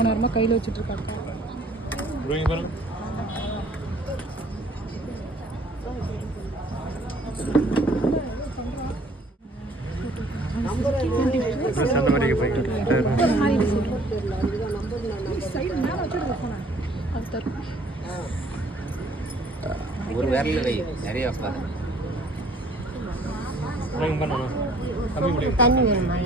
நேரமாக கையில் வச்சுட்டு இருக்காங்க. ஒரு விரல் வை நிறைய தண்ணி வேணுமா?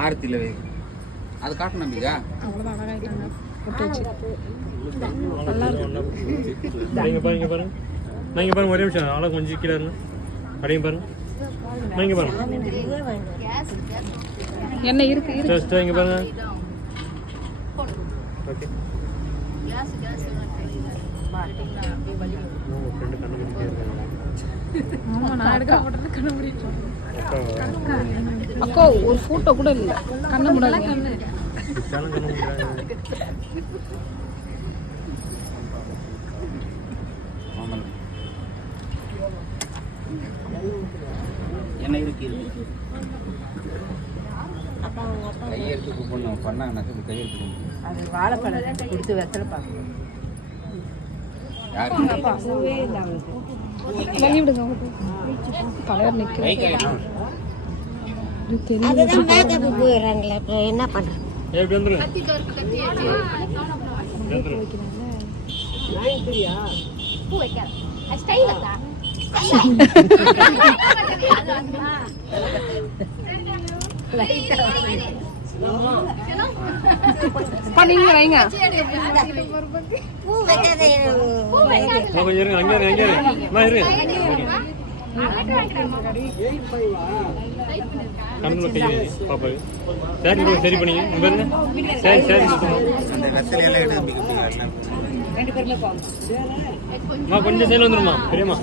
ஆரத்தில அது காட்டணும் நம்பிக்கா அவ்வளோதான் அழகாயிட்டாங்க. போட்டு வச்சு பாருங்க பாருங்க ஒரே நிமிஷம் ஆளை கொஞ்சம் கீழே இருங்க. அடையும் பாருங்க இங்கே பாருங்க என்ன இருக்கு இங்கே பாருங்க. ஓகே அக்கா ஒரு போட்டோ கூட இல்லை. கண்ண முடியல. என்ன இருக்கு கையெழுத்து கூப்பிடணும் பண்ணாங்கன்னாக்க கையெழுத்து அது வாழைப்பழம் கொடுத்து வெத்தலை பார்க்கணும். விடுங்க தலைவர் நிற்கிறேன். என்ன பண்றேன்? நீங்க வைங்க. சரி பண்ணிங்க சரி சரி கொஞ்சம் சைடில் வந்துருமா பெரியம்மா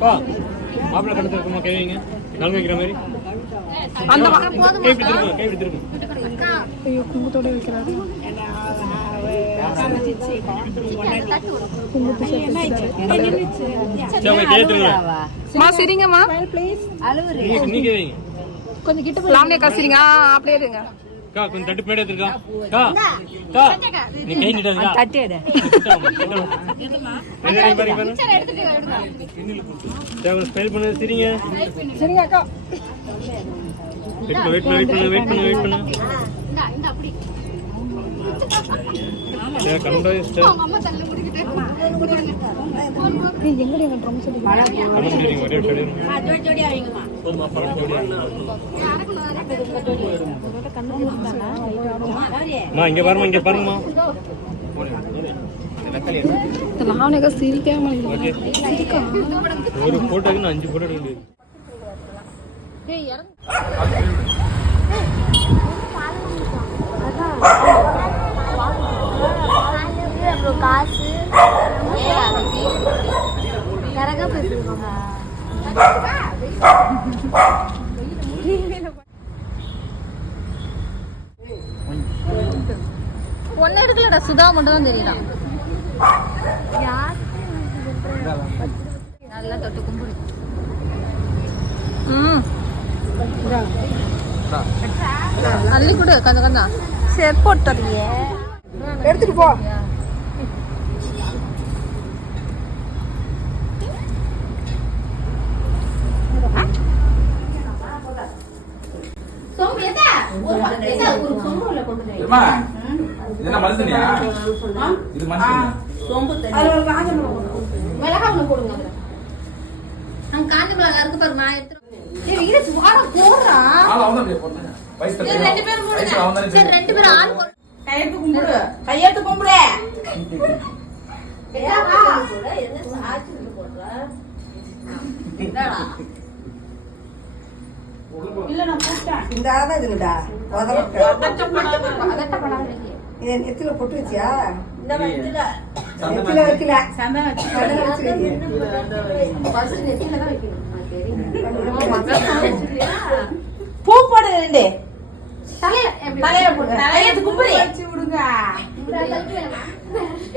பா மாப்பிள்ளை கடத்த இருக்குமா கை வைங்க நலங்கு வைக்கிற மாதிரி கை பிடிச்சிருக்கும் ஐயோ குங்குத்தோட வைக்கிறாரு. சரிங்கம்மா நீங்க வைங்க கொஞ்சம் கிட்ட போய் கசிரிங்க. அப்படியே இருங்க. கொஞ்சம் தட்டு பேட எடுத்துக்கா நீ கை நீட்டாதுக்கா தட்டியட ஸ்டைல் பண்ணு சரிங்க சரிங்க அக்கா. வெயிட் பண்ணு கண்டோ எங்கடி எங்க ட்ரம் சொல்லி இங்க பாருங்கம்மா சிரிக்காம ஒரு போட்டோக்கு 5 போட்டோ எடுக்க முடியாது. காசு கரகா பேசுறோம். ஒன்னு எடுக்கலடா சுதா மட்டும் தான் தெரியல. நல்லா தொட்டு கும்பிடு. அள்ளி கொடு கொஞ்சம் கொஞ்சம் செப்போட்டறியே எடுத்துட்டு போ. காஞ்சி மிளகா இருக்கு பாரு. நான் எடுத்து கையெழுத்து கும்பிடு. இல்ல நான் கூப்பிட்டேன். இந்த ஆதான் இதுங்கடா பதட்டப்படாத. இதை நெத்தில பொட்டு வச்சியா இந்த வயசுல நெத்தில வைக்கல சந்தனம் வச்சு கடலை வச்சு பூ போடு ரெண்டு. தலையில போடு. கையெழுத்து கும்பிடு. வச்சு விடுங்க.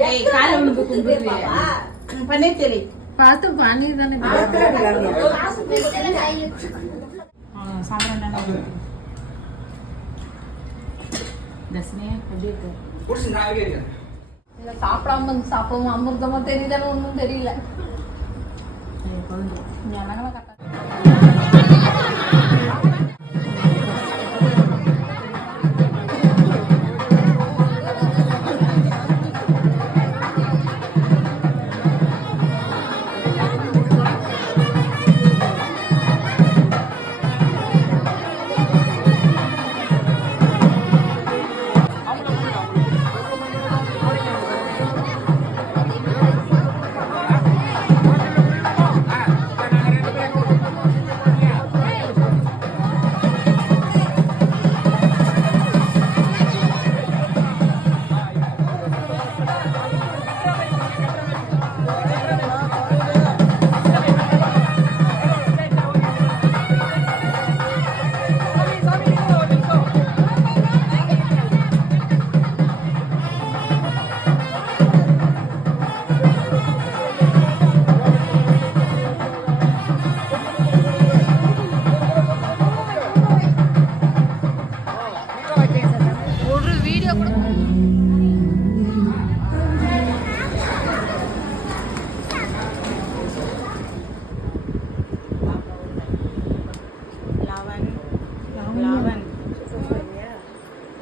ஏய் கால விழுந்து கும்பிடுறியா? பன்னீர் தெளி. பார்த்து பண்ணி தானே சாப்பிட தர்ஷினி எப்படி இருக்கு? சாப்பிடாம வந்து சாப்பிடாம அமிர்தமா தெரியுதானு ஒன்றும் தெரியல எனக்குலாம் கரெக்டா ஒரு வீடியோ கூட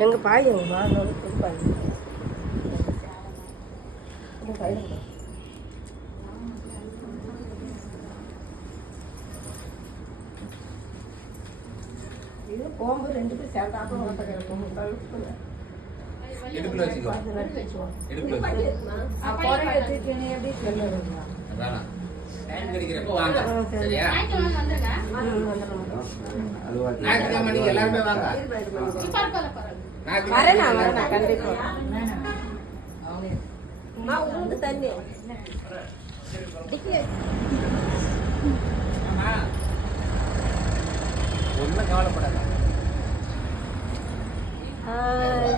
எங்க பாய் எங்க வாங்க பாய் இது போகும்போது ரெண்டு பேரும் சேர்ந்தாப்புல ஓட்ட இடுப்புல வச்சுக்கோ. இடுப்புல வச்சுக்கோ. அதானா டைம் கிடைக்கிறப்ப வாங்க. சரியா? ஞாயிற்றுக்கிழமை நீங்க எல்லாருமே வாங்க. வரேன் கண்டிப்பா தண்ணி ஒன்னும் கவலைப்படாத. ஹாய்